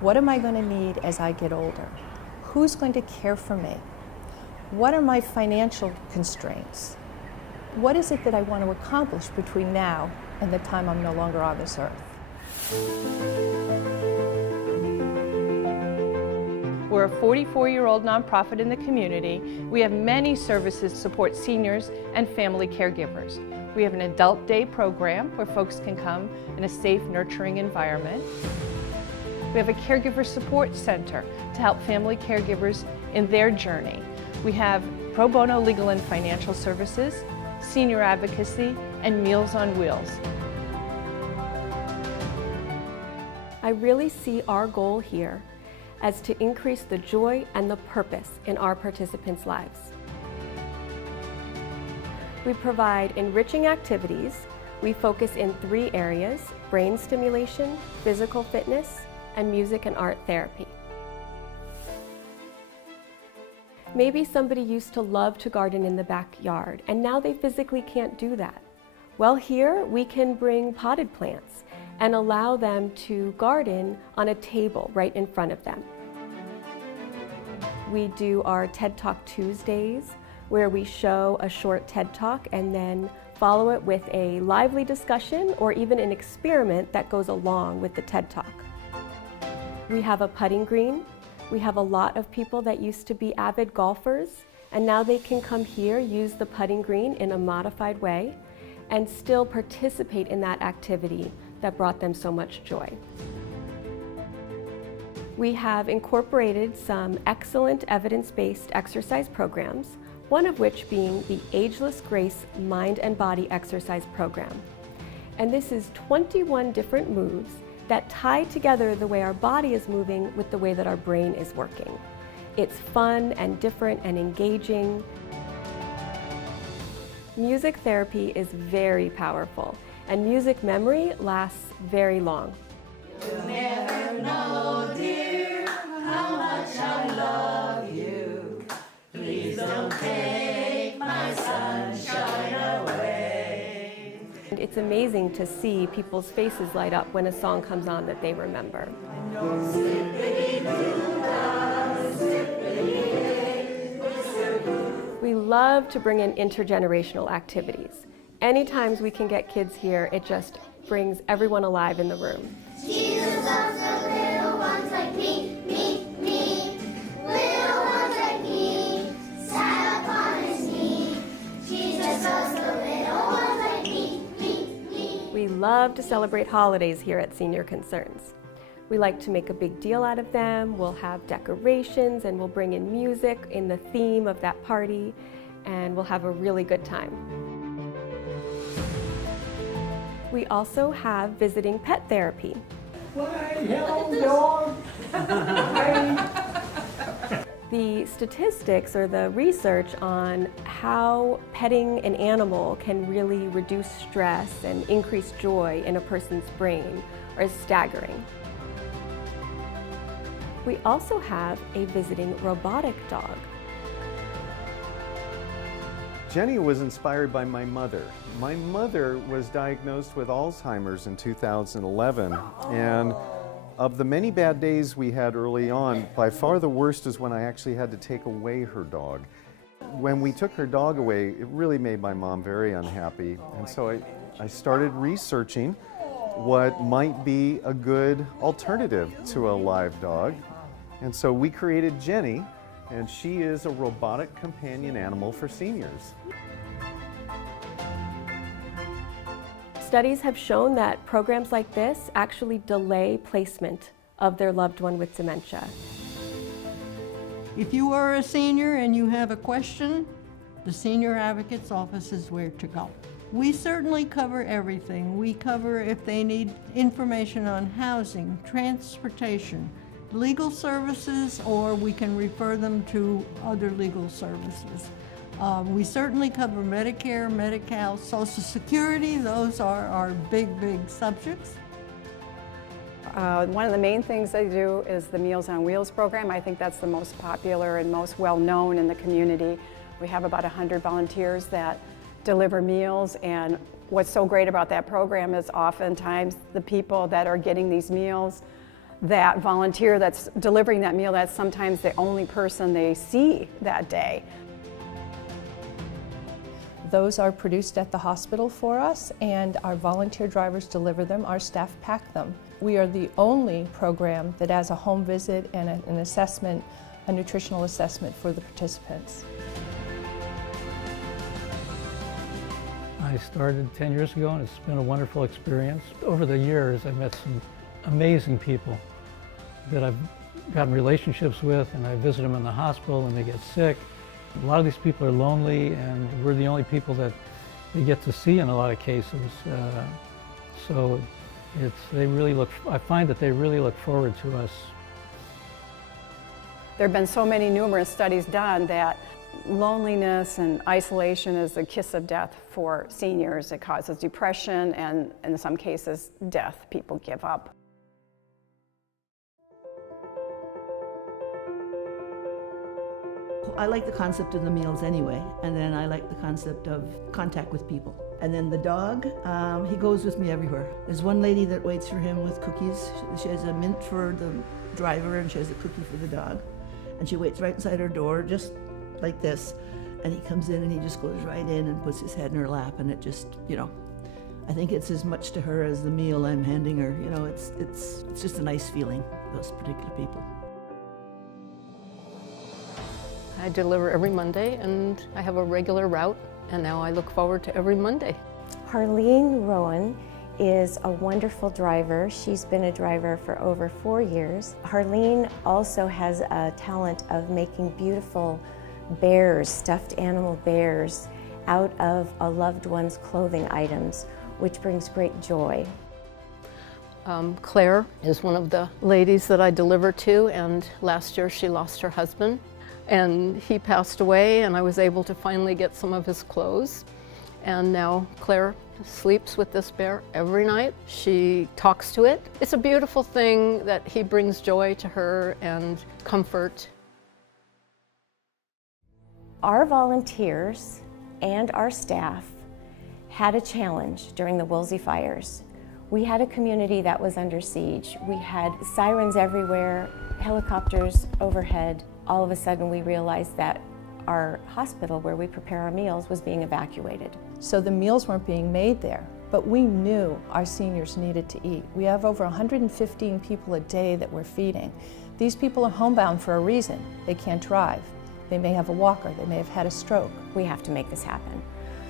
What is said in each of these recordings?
What am I going to need as I get older? Who's going to care for me? What are my financial constraints? What is it that I want to accomplish between now and the time I'm no longer on this earth? We're a 44-year-old nonprofit in the community. We have many services to support seniors and family caregivers. We have an adult day program where folks can come in a safe, nurturing environment. We have a caregiver support center to help family caregivers in their journey. We have pro bono legal and financial services, senior advocacy, and Meals on Wheels. I really see our goal here as to increase the joy and the purpose in our participants' lives. We provide enriching activities. We focus in 3 areas: brain stimulation, physical fitness, and music and art therapy. Maybe somebody used to love to garden in the backyard, and now they physically can't do that. Well, here we can bring potted plants and allow them to garden on a table right in front of them. We do our TED Talk Tuesdays, where we show a short TED Talk and then follow it with a lively discussion or even an experiment that goes along with the TED Talk. We have a putting green. We have a lot of people that used to be avid golfers, and now they can come here, use the putting green in a modified way, and still participate in that activity that brought them so much joy. We have incorporated some excellent evidence-based exercise programs, one of which being the Ageless Grace Mind and Body Exercise Program. And this is 21 different moves that tie together the way our body is moving with the way that our brain is working. It's fun and different and engaging. Music therapy is very powerful, and music memory lasts very long. You'll never know, dear, how much I love you. Please don't take my sunshine away. It's amazing to see people's faces light up when a song comes on that they remember. We love to bring in intergenerational activities. Anytime we can get kids here, it just brings everyone alive in the room. Jesus loves the little ones like me, me. Little ones like me, sat upon his knee. Jesus loves the little ones like me. We love to celebrate holidays here at Senior Concerns. We like to make a big deal out of them. We'll have decorations and we'll bring in music in the theme of that party, and we'll have a really good time. We also have visiting pet therapy. The statistics or the research on how petting an animal can really reduce stress and increase joy in a person's brain is staggering. We also have a visiting robotic dog. Jenny was inspired by my mother. My mother was diagnosed with Alzheimer's in 2011, and of the many bad days we had early on, by far the worst is when I actually had to take away her dog. When we took her dog away, it really made my mom very unhappy, and so I started researching what might be a good alternative to a live dog. And so we created Jenny, and she is a robotic companion animal for seniors. Studies have shown that programs like this actually delay placement of their loved one with dementia. If you are a senior and you have a question, the Senior Advocate's Office is where to go. We certainly cover everything. We cover if they need information on housing, transportation, legal services, or we can refer them to other legal services. We certainly cover Medicare, Medi-Cal, Social Security. Those are our big subjects. One of the main things they do is the Meals on Wheels program. I think that's the most popular and most well-known in the community. We have about 100 volunteers that deliver meals, and what's so great about that program is oftentimes the people that are getting these meals, that volunteer that's delivering that meal, that's sometimes the only person they see that day. Those are produced at the hospital for us, and our volunteer drivers deliver them, our staff pack them. We are the only program that has a home visit and an assessment, a nutritional assessment for the participants. I started 10 years ago, and it's been a wonderful experience. Over the years, I've met some amazing people that I've gotten relationships with, and I visit them in the hospital and they get sick. A lot of these people are lonely, and we're the only people that they get to see in a lot of cases. So I find that they really look forward to us. There have been so many numerous studies done that loneliness and isolation is the kiss of death for seniors. It causes depression and in some cases death. People give up. I like the concept of the meals anyway, and then I like the concept of contact with people. And then the dog, he goes with me everywhere. There's one lady that waits for him with cookies. She has a mint for the driver and she has a cookie for the dog. And she waits right inside her door, just like this. And he comes in and he just goes right in and puts his head in her lap, and it just, I think it's as much to her as the meal I'm handing her. It's just a nice feeling, those particular people. I deliver every Monday, and I have a regular route, and now I look forward to every Monday. Harleen Rowan is a wonderful driver. She's been a driver for over 4 years. Harleen also has a talent of making beautiful bears, stuffed animal bears, out of a loved one's clothing items, which brings great joy. Claire is one of the ladies that I deliver to, and last year she lost her husband. And he passed away, and I was able to finally get some of his clothes. And now Claire sleeps with this bear every night. She talks to it. It's a beautiful thing that he brings joy to her and comfort. Our volunteers and our staff had a challenge during the Woolsey fires. We had a community that was under siege. We had sirens everywhere, helicopters overhead. All of a sudden we realized that our hospital where we prepare our meals was being evacuated. So the meals weren't being made there, but we knew our seniors needed to eat. We have over 115 people a day that we're feeding. These people are homebound for a reason. They can't drive. They may have a walker. They may have had a stroke. We have to make this happen.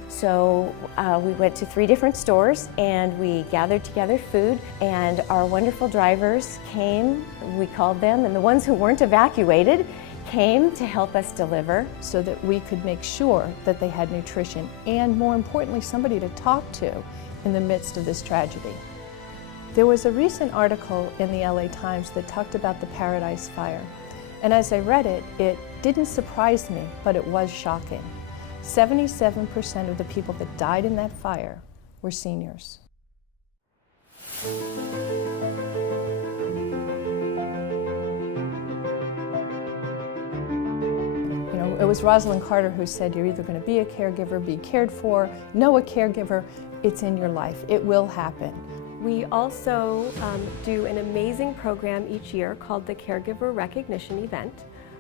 So we went to 3 different stores and we gathered together food, and our wonderful drivers came, we called them, and the ones who weren't evacuated came to help us deliver. So that we could make sure that they had nutrition and, more importantly, somebody to talk to in the midst of this tragedy. There was a recent article in the LA Times that talked about the Paradise Fire. And as I read it, it didn't surprise me, but it was shocking. 77% of the people that died in that fire were seniors. It was Rosalind Carter who said, you're either going to be a caregiver, be cared for, know a caregiver. It's in your life. It will happen. We also do an amazing program each year called the Caregiver Recognition Event,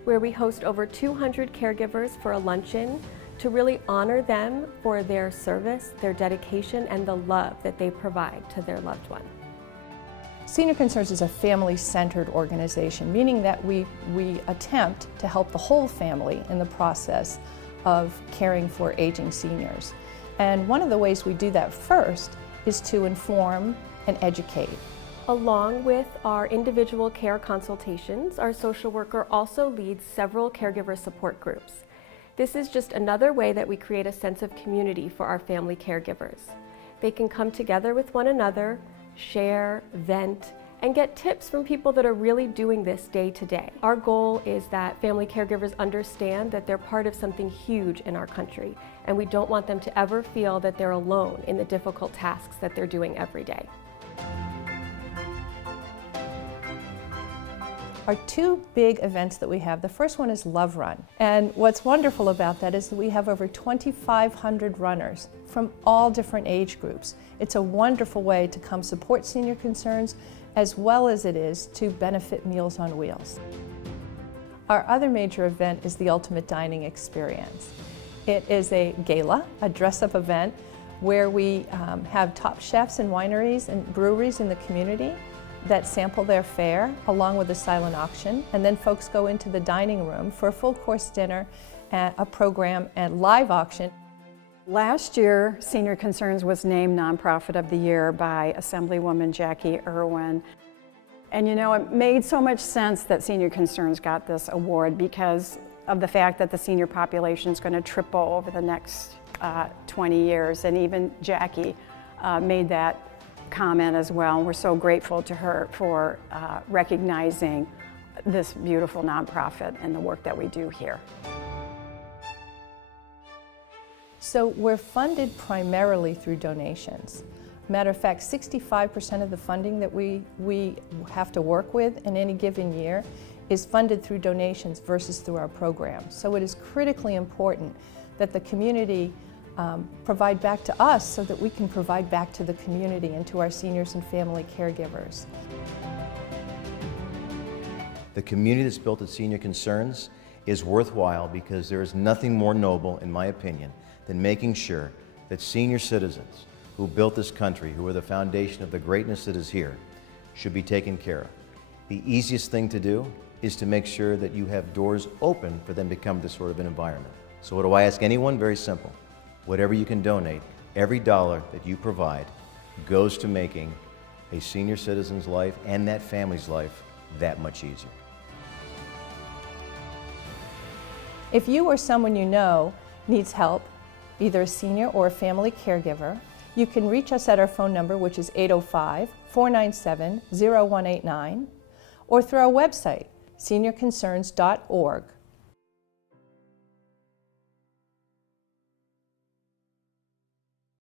where we host over 200 caregivers for a luncheon to really honor them for their service, their dedication, and the love that they provide to their loved one. Senior Concerns is a family-centered organization, meaning that we attempt to help the whole family in the process of caring for aging seniors. And one of the ways we do that first is to inform and educate. Along with our individual care consultations, our social worker also leads several caregiver support groups. This is just another way that we create a sense of community for our family caregivers. They can come together with one another, share, vent, and get tips from people that are really doing this day to day. Our goal is that family caregivers understand that they're part of something huge in our country, and we don't want them to ever feel that they're alone in the difficult tasks that they're doing every day. Our two big events that we have, the first one is Love Run. And what's wonderful about that is that we have over 2,500 runners from all different age groups. It's a wonderful way to come support senior concerns as well as it is to benefit Meals on Wheels. Our other major event is the Ultimate Dining Experience. It is a gala, a dress-up event where we have top chefs and wineries and breweries in the community that sample their fare along with a silent auction, and then folks go into the dining room for a full course dinner, a program, and live auction. Last year, Senior Concerns was named Nonprofit of the Year by Assemblywoman Jackie Irwin. And you know, it made so much sense that Senior Concerns got this award because of the fact that the senior population is going to triple over the next 20 years, and even Jackie made that comment as well. We're so grateful to her for recognizing this beautiful nonprofit and the work that we do here. So we're funded primarily through donations. Matter of fact, 65% of the funding that we have to work with in any given year is funded through donations versus through our program. So it is critically important that the community provide back to us so that we can provide back to the community and to our seniors and family caregivers. The community that's built at Senior Concerns is worthwhile because there is nothing more noble, in my opinion, than making sure that senior citizens who built this country, who are the foundation of the greatness that is here, should be taken care of. The easiest thing to do is to make sure that you have doors open for them to come to this sort of an environment. So what do I ask anyone? Very simple. Whatever you can donate, every dollar that you provide goes to making a senior citizen's life and that family's life that much easier. If you or someone you know needs help, either a senior or a family caregiver, you can reach us at our phone number, which is 805-497-0189, or through our website, seniorconcerns.org.